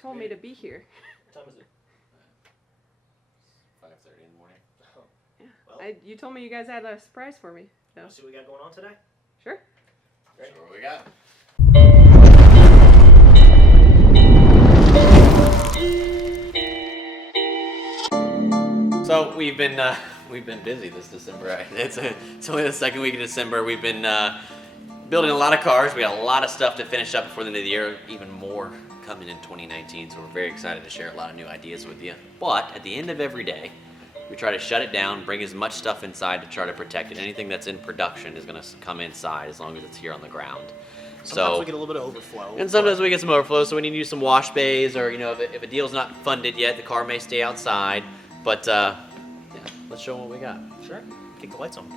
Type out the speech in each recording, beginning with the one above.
told me to be here. What time is it? 5:30 in the morning. Oh. Yeah. Well, You told me you guys had a surprise for me. So. see what we got going on today? Sure. Great. Sure, what we got? So we've been busy this December. It's only the second week of December. We've been building a lot of cars. We got a lot of stuff to finish up before the end of the year. Even more coming in 2019. So we're very excited to share a lot of new ideas with you. But at the end of every day, we try to shut it down, bring as much stuff inside to try to protect it. Anything that's in production is going to come inside as long as it's here on the ground. Sometimes we get a little bit of overflow. And sometimes we get some overflow, so we need to use some wash bays, or if a deal's not funded yet, the car may stay outside. But yeah, let's show them what we got. Sure. Kick the lights on.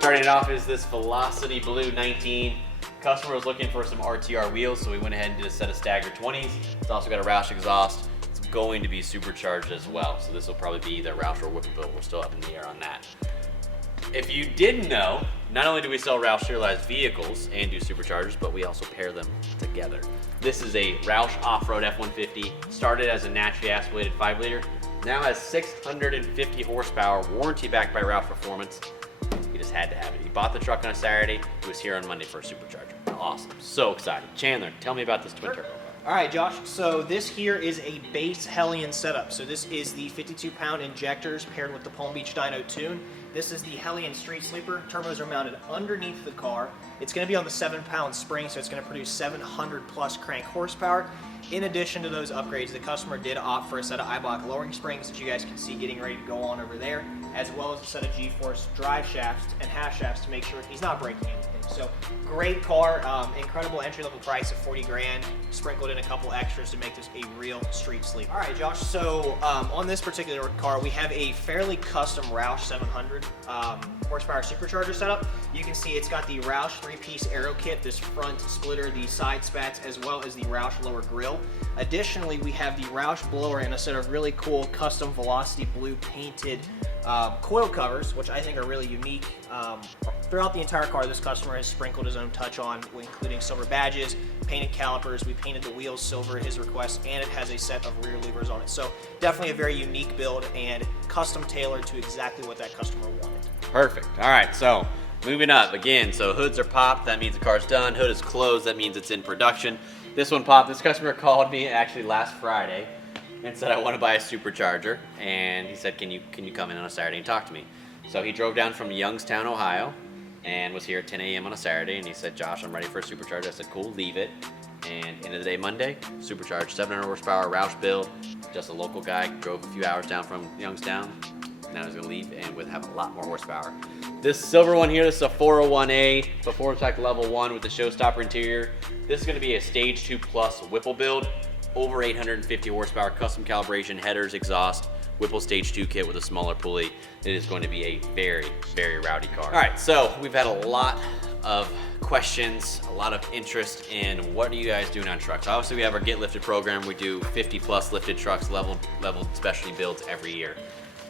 Starting it off is this Velocity Blue 19. Customer was looking for some RTR wheels, so we went ahead and did a set of staggered 20s. It's also got a Roush exhaust. It's going to be supercharged as well, so this will probably be either Roush or Whipple. We're still up in the air on that. If you didn't know, not only do we sell Roush serialized vehicles and do superchargers, but we also pair them together. This is a Roush Off-Road F-150. Started as a naturally aspirated 5-liter. Now has 650 horsepower, warranty backed by Roush Performance. He just had to have it. He bought the truck on a Saturday. He was here on Monday for a supercharger. Awesome. So excited. Chandler, tell me about this twin turbo. All right, Josh. So this here is a base Hellion setup. So this is the 52-pound injectors paired with the Palm Beach dyno tune. This is the Hellion Street Sleeper. Turbos are mounted underneath the car. It's going to be on the 7-pound spring, so it's going to produce 700 plus crank horsepower. In addition to those upgrades, the customer did opt for a set of I-block lowering springs that you guys can see getting ready to go on over there, as well as a set of G-force drive shafts and half shafts to make sure he's not breaking anything. So great car, incredible entry-level price of 40 grand, sprinkled in a couple extras to make this a real street sleeper. All right, Josh, so on this particular car, we have a fairly custom Roush 700 horsepower supercharger setup. You can see it's got the Roush 3-piece aero kit, this front splitter, the side spats, as well as the Roush lower grille. Additionally, we have the Roush blower and a set of really cool custom Velocity Blue painted coil covers, which I think are really unique. Throughout the entire car, this customer has sprinkled his own touch on, including silver badges, painted calipers. We painted the wheels silver at his request, and it has a set of rear levers on it. So definitely a very unique build and custom tailored to exactly what that customer wanted. Perfect. All right, so moving up again. So hoods are popped. That means the car's done. Hood is closed. That means it's in production. This one popped. This customer called me actually last Friday and said, I want to buy a supercharger. And he said, can you come in on a Saturday and talk to me? So he drove down from Youngstown, Ohio, and was here at 10 a.m. on a Saturday. And he said, Josh, I'm ready for a supercharger. I said, cool, leave it. And end of the day Monday, supercharged, 700 horsepower, Roush build. Just a local guy, drove a few hours down from Youngstown. Now he's gonna leave and would have a lot more horsepower. This silver one here, this is a 401A, Performance Pack Level 1 with the showstopper interior. This is gonna be a Stage 2 Plus Whipple build. Over 850 horsepower, custom calibration, headers, exhaust, Whipple Stage 2 kit with a smaller pulley. It is going to be a very, very rowdy car. All right, so we've had a lot of questions, a lot of interest in what are you guys doing on trucks. Obviously, we have our Get Lifted program. We do 50 plus lifted trucks, leveled specialty builds every year.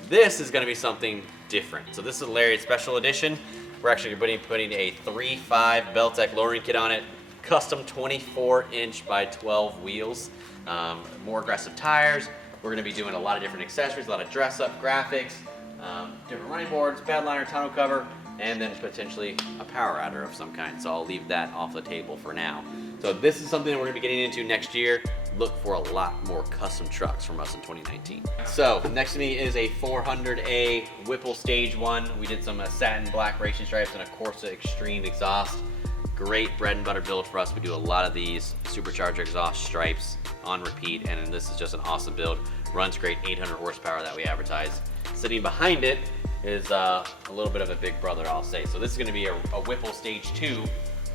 This is gonna be something different. So this is a Lariat Special Edition. We're actually putting a 3.5 Beltec lowering kit on it, custom 24-inch by 12 wheels, more aggressive tires. We're gonna be doing a lot of different accessories, a lot of dress-up graphics, different running boards, bed liner, tonneau cover, and then potentially a power adder of some kind. So I'll leave that off the table for now. So this is something we're gonna be getting into next year. Look for a lot more custom trucks from us in 2019. So next to me is a 400A Whipple Stage 1. We did some satin black racing stripes and a Corsa Extreme exhaust. Great bread and butter build for us. We do a lot of these supercharger exhaust stripes on repeat, and this is just an awesome build. Runs great, 800 horsepower that we advertise. Sitting behind it is a little bit of a big brother, I'll say. So this is gonna be a Whipple Stage 2,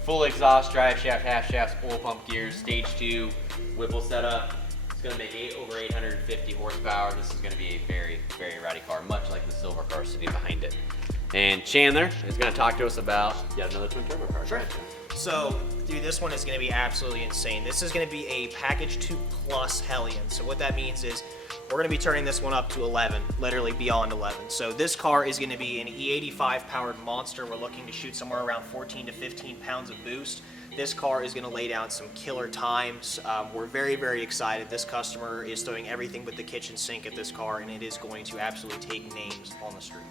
full exhaust, drive shaft, half shafts, oil pump gears, Stage 2, Whipple setup. It's gonna make over 850 horsepower. This is gonna be a very, very rowdy car, much like the silver car sitting behind it. And Chandler is gonna talk to us about yet another twin turbo car. Sure. So, dude, this one is going to be absolutely insane. This is going to be a Package 2 Plus Hellion. So what that means is we're going to be turning this one up to 11, literally beyond 11. So this car is going to be an E85 powered monster. We're looking to shoot somewhere around 14 to 15 pounds of boost. This car is going to lay down some killer times. We're very, very excited. This customer is throwing everything but the kitchen sink at this car, and it is going to absolutely take names on the street.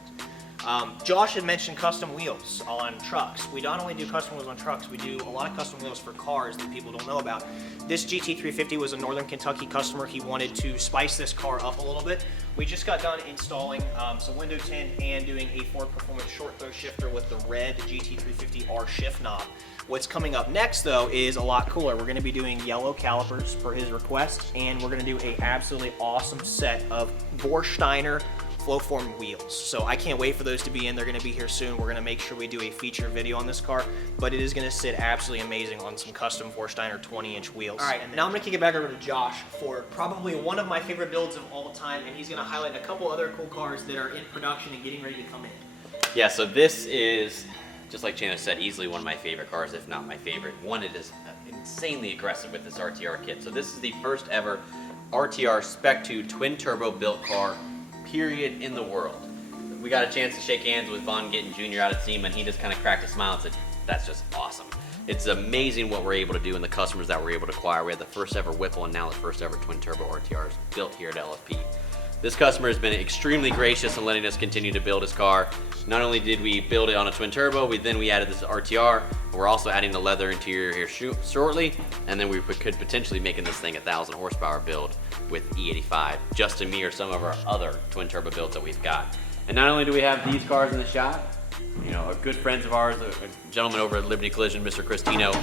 Josh had mentioned custom wheels on trucks. We not only do custom wheels on trucks, we do a lot of custom wheels for cars that people don't know about. This GT350 was a Northern Kentucky customer. He wanted to spice this car up a little bit. We just got done installing some window tint and doing a Ford Performance short throw shifter with the red GT350R shift knob. What's coming up next though is a lot cooler. We're going to be doing yellow calipers for his request, and we're going to do a absolutely awesome set of Vorsteiner Flowform wheels. So I can't wait for those to be in. They're going to be here soon. We're going to make sure we do a feature video on this car, but it is going to sit absolutely amazing on some custom Vorsteiner 20-inch wheels. All right, and now I'm going to kick it back over to Josh for probably one of my favorite builds of all time, and he's going to highlight a couple other cool cars that are in production and getting ready to come in. Yeah, so this is, just like Chandler said, easily one of my favorite cars, if not my favorite. One, it is insanely aggressive with this RTR kit. So this is the first ever RTR Spec 2 twin turbo built car, period, in the world. We got a chance to shake hands with Von Gittin Jr. out at SEMA, and he just kind of cracked a smile and said, that's just awesome. It's amazing what we're able to do and the customers that we're able to acquire. We had the first ever Whipple and now the first ever twin turbo RTRs built here at LFP. This customer has been extremely gracious in letting us continue to build his car. Not only did we build it on a twin turbo, we added this RTR. We're also adding the leather interior here shortly, and then we could potentially making this thing a 1,000 horsepower build with E85, just to mirror some of our other twin turbo builds that we've got. And not only do we have these cars in the shop, you know, good friends of ours, a gentleman over at Liberty Collision, Mr. Cristino,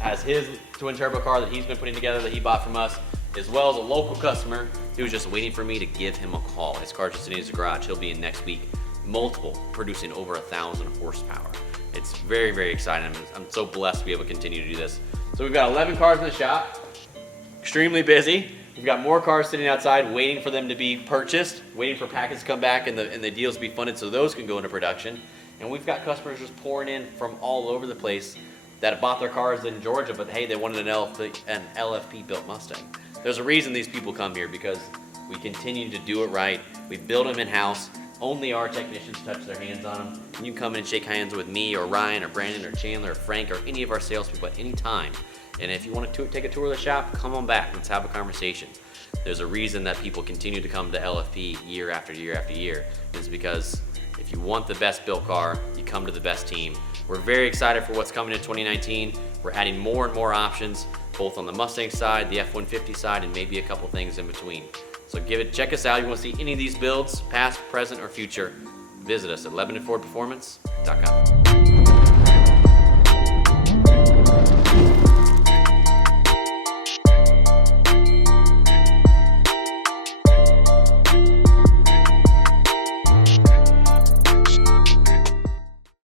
has his twin turbo car that he's been putting together that he bought from us, as well as a local customer who's just waiting for me to give him a call. His car's just in his garage. He'll be in next week. Multiple, producing over 1,000 horsepower. It's very, very exciting. I'm so blessed to be able to continue to do this. So we've got 11 cars in the shop, extremely busy. We've got more cars sitting outside waiting for them to be purchased, waiting for packets to come back and the deals to be funded so those can go into production. And we've got customers just pouring in from all over the place that have bought their cars in Georgia, but hey, they wanted an LFP built Mustang. There's a reason these people come here, because we continue to do it right. We build them in-house. Only our technicians touch their hands on them. And you can come in and shake hands with me or Ryan or Brandon or Chandler or Frank or any of our salespeople at any time. And if you want to take a tour of the shop, come on back. Let's have a conversation. There's a reason that people continue to come to LFP year after year after year. It's because if you want the best built car, you come to the best team. We're very excited for what's coming in 2019. We're adding more and more options, both on the Mustang side, the F-150 side, and maybe a couple things in between. So check us out. You want to see any of these builds, past, present, or future, visit us at LebanonFordPerformance.com.